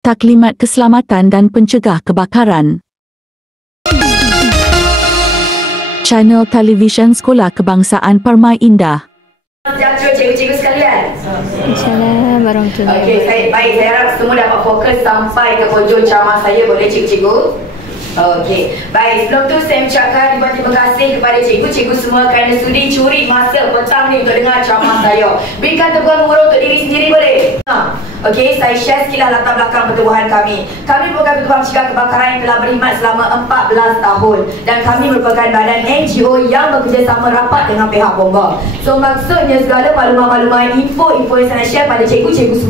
Taklimat Keselamatan dan Pencegah Kebakaran. Channel Televisyen Sekolah Kebangsaan Permai Indah. Sejahtera cikgu-cikgu sekalian. Assalamualaikum warahmatullahi wabarakatuh. Okey, baik. Saya harap semua dapat fokus sampai ke hujung ceramah saya, boleh cikgu-cikgu? Okey, baik. Sebelum tu saya ucapkan ribuan terima kasih kepada cikgu-cikgu semua kerana sudi curi masa petang ni untuk dengar ceramah saya. Berikan tepuan murah untuk diri sendiri, boleh? Okey, saya share sekilas latar belakang pertubuhan kami. Kami merupakan pertubuhan pencegah kebakaran yang telah berkhidmat selama 14 tahun dan kami merupakan badan NGO yang bekerjasama rapat dengan pihak bomba. So maksudnya segala maklumat-maklumat, info-info yang saya share pada cikgu-cikgu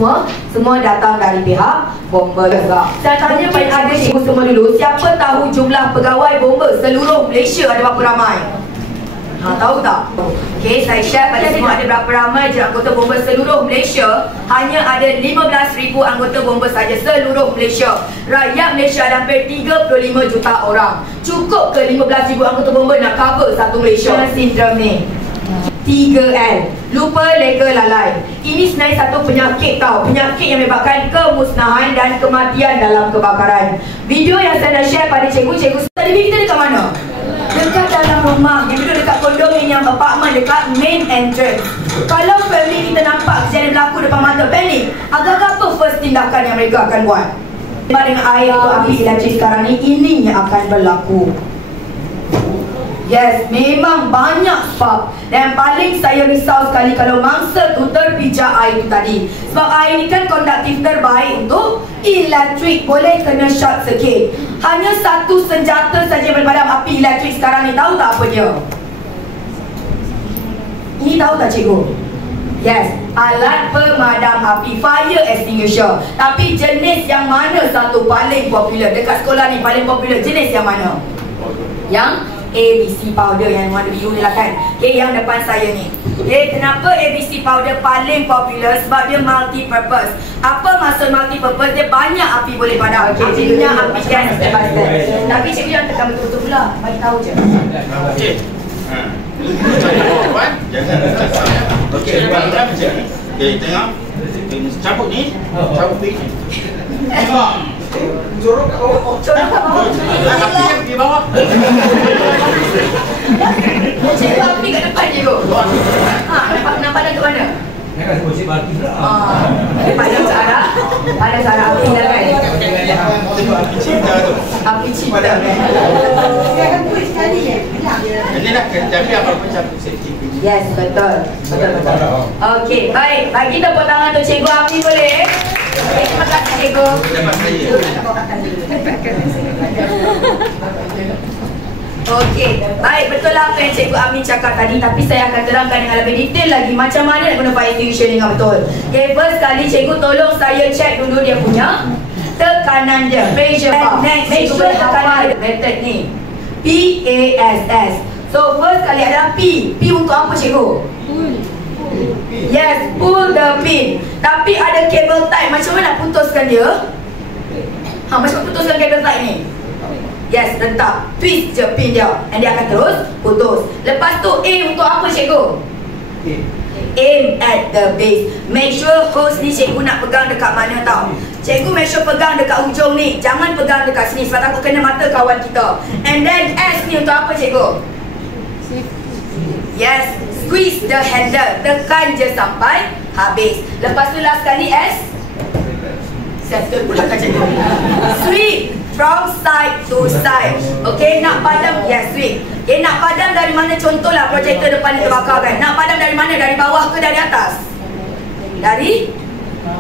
semua datang dari pihak bomba juga. Saya tanya pada cikgu semua dulu, siapa tahu jumlah pegawai bomba seluruh Malaysia ada berapa ramai? Tahu tak? Okey, saya share pada semua ada berapa ramai je anggota bomba seluruh Malaysia. Hanya ada 15,000 anggota bomba saja seluruh Malaysia. Rakyat Malaysia ada hampir 35 juta orang. Cukup ke 15,000 anggota bomba nak cover satu Malaysia? Sindrom ni 3L, lupa, lega, lalai. Ini sebenarnya satu penyakit tau. Penyakit yang menyebabkan kemusnahan dan kematian dalam kebakaran. Video yang saya dah share pada cikgu-cikgu tadi, kita dekat mana? Dekat dalam rumah, yang duduk dekat kondominium apartment, dekat main entrance. Kalau family kita nampak kejadian berlaku depan mata, panik. Agak-agak apa first tindakan yang mereka akan buat? Dengan air atau api elektrik sekarang ni, ini yang akan berlaku. Yes, memang banyak sebab. Dan paling saya risau sekali kalau mangsa tu terpijak air tu tadi. Sebab air ni kan konduktif terbaik untuk elektrik. Boleh kena short circuit. Hanya satu senjata saja berpadam api elektrik sekarang ni. Tahu tak apa dia? Ini tahu tak cikgu? Yes, alat pemadam api, fire extinguisher. Tapi jenis yang mana satu paling popular? Dekat sekolah ni paling popular jenis yang mana? Yang ABC powder yang warna biru ni lah kan. Okay, yang depan saya ni. Okay, kenapa ABC powder paling popular? Sebab dia multi purpose. Apa maksud multi purpose? Dia banyak api boleh padam. Okay, cikgu yang api gas step by step. Tapi cikgu yang tekan betul-betul pula. Bagi tahu je. Okey. Okey, buat macam ni. Okey, tengok. Cabut ni. Cabut ni. Jorok kat bawah. Jorok kat bawah. Api yang pergi bawah. Cikgu api kat depan je tu. Nak padam kat mana? Nak kasi bocik batu pula. Padam ke arah? Padam ke arah api dah kan? Tengok api cinta tu. Api cinta kan? Dia akan kulit sekali je. Ini nak tapi apa-apa cabut safety. Yes, betul. Betul. Okey, baik. Bagi tepuk tangan untuk Cikgu Api boleh? Terima kasih Cikgu. Dapat saya. Okey, baik, betul lah apa yang Cikgu Amin cakap tadi. Tapi saya akan terangkan dengan lebih detail lagi macam mana nak guna fire extinguisher dengan betul. Okay, first kali Cikgu tolong saya check dulu dia punya tekanan dia, pressure bar. Make sure tekanan method ni PASS. So first kali ada P. P untuk apa cikgu? Yes, pull the pin. Tapi ada cable tie. Macam mana nak putuskan dia? Macam mana putuskan cable tie ni? Yes, letak. Twist je pin dia. And dia akan terus putus. Lepas tu A untuk apa cikgu? Aim at the base. Make sure hose ni cikgu nak pegang dekat mana tau. Cikgu make sure pegang dekat hujung ni. Jangan pegang dekat sini sebab takut kena mata kawan kita. And then S ni untuk apa cikgu? Yes, squeeze the handle. Tekan je sampai habis. Lepas tu last kali S. Settle pula kan cikgu. Sweep from side to side. Okay, nak padam. Yes, sweep. Okay, nak padam dari mana? Contohlah projektor depan ni terbakar kan. Nak padam dari mana? Dari bawah ke dari atas? Dari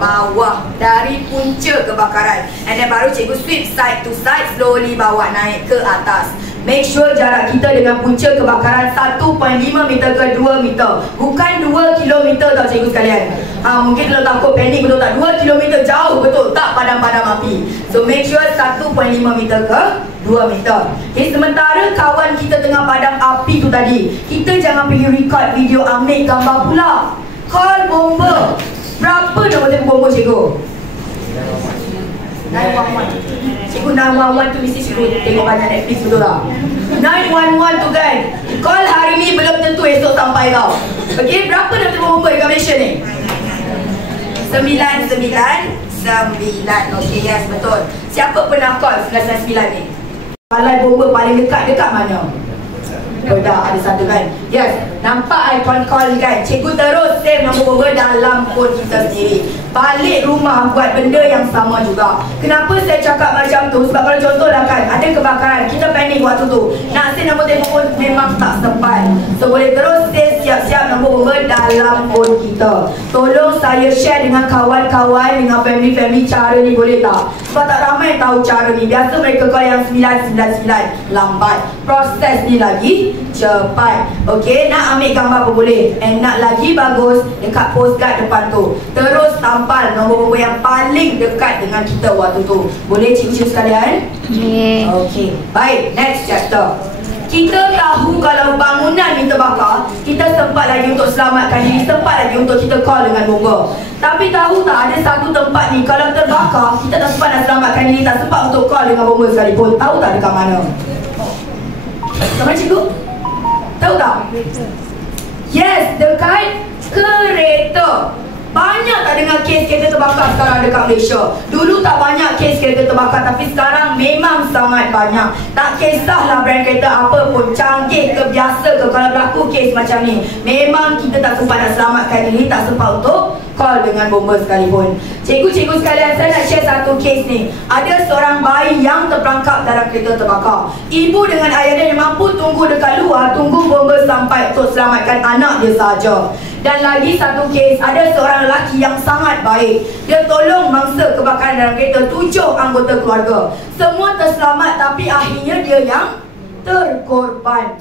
bawah. Dari punca kebakaran. And then baru cikgu sweep side to side. Slowly bawa naik ke atas. Make sure jarak kita dengan punca kebakaran 1.5 meter ke 2 meter. Bukan 2 kilometer tau cikgu sekalian. Mungkin kalau takut panik betul tak? 2 kilometer jauh betul tak padam-padam api. So make sure 1.5 meter ke 2 meter. Okay, sementara kawan kita tengah padam api tu tadi, kita jangan pergi record video, ambil gambar pula. Call bomba. Berapa nombor telefon bomba cikgu? 911. Cikgu 911 tu mesti cikgu tengok banyak Netflix betul tak? 911 tu kan, call hari ni belum tentu esok sampai tau. Okay, berapa nombor telefon bomba dekat Malaysia ni? 99 Okey, yes, betul. Siapa pernah call 999 ni? Balai bomba paling dekat mana? Oh dah, ada satu kan? Yes, nampak call kan? Cikgu terus save nombor bomba dalam phone kita sendiri. Balik rumah buat benda yang sama juga. Kenapa saya cakap macam tu? Sebab kalau contohlah kan, ada kebakaran, kita panik waktu tu. Nak save nombor telefon memang tak sempat. So boleh terus save siap-siap nombor bomba dalam phone kita. Tolong saya share dengan kawan-kawan, dengan family-family cara ni, boleh tak? Sebab tak ramai tahu cara ni. Biasa mereka call yang 999, lambat. Proses ni lagi cepat. Okey, nak ambil gambar pun boleh. And nak lagi bagus, dekat postcard depan tu terus tampal nombor bomba yang paling dekat dengan kita waktu tu. Boleh cikgu-cikgu sekalian? Okey, baik, next chapter. Kita tahu kalau bangunan ni terbakar, kita sempat lagi untuk selamatkan diri, sempat lagi untuk kita call dengan bomba. Tapi tahu tak, ada satu tempat ni kalau terbakar, kita tak sempat nak selamatkan diri, tak sempat untuk call dengan bomba sekalipun. Tahu tak dekat mana? Sama cikgu? Tahu tak? Yes, dekat kereta. Banyak tak dengar kes kereta terbakar sekarang dekat Malaysia? Dulu tak banyak kes kereta terbakar, tapi sekarang memang sangat banyak. Tak kisahlah brand kereta apa pun, canggih ke biasa ke, kalau berlaku kes macam ni, memang kita tak sempat nak selamatkan diri, tak sempat untuk call dengan bomba sekalipun. Cikgu-cikgu sekalian, saya nak share satu kes ni. Ada seorang bayi yang terperangkap dalam kereta terbakar. Ibu dengan ayah dia mampu tunggu dekat luar, tunggu bomba sampai untuk selamatkan anak dia saja. Dan lagi satu kes, ada seorang lelaki yang sangat baik. Dia tolong mangsa kebakaran dalam kereta 7 anggota keluarga. Semua terselamat, tapi akhirnya dia yang terkorban.